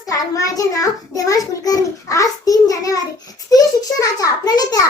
नमस्कार. माझे नाव देवाश कुलकर्णी. आज तीन जानेवारी. स्त्री शिक्षणाच्या प्रणेत्या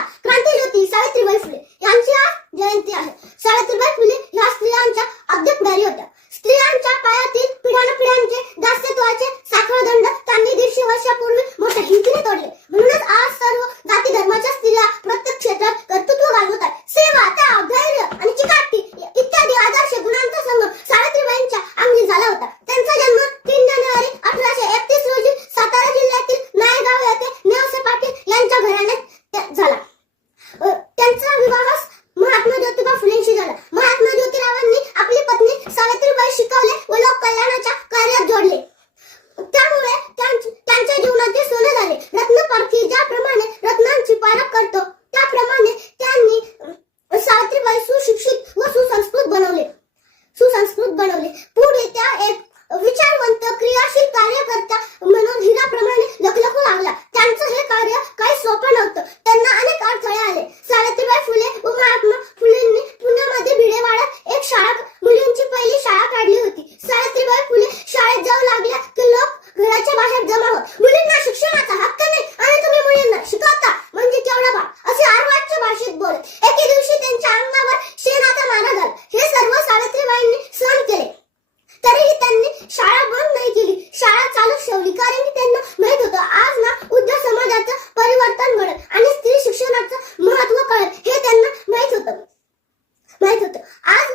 माहीत होतं. आज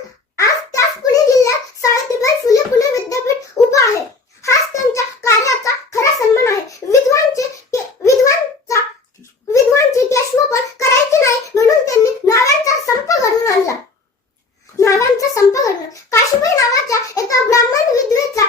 आज त्याच जिल्ह्यात सावित्रीबाई फुले पुणे विद्यापीठ उभं आहे. हाच त्यांच्या कार्याचा खरा सन्मान आहे. विद्वानचे विद्वानचा विद्वानची केशवपण करायची नाही म्हणून त्यांनी नावांचा संप घडून आणला. नावांचा संप घडून काशीबाई नावाच्या एका ब्राह्मण विद्वेचा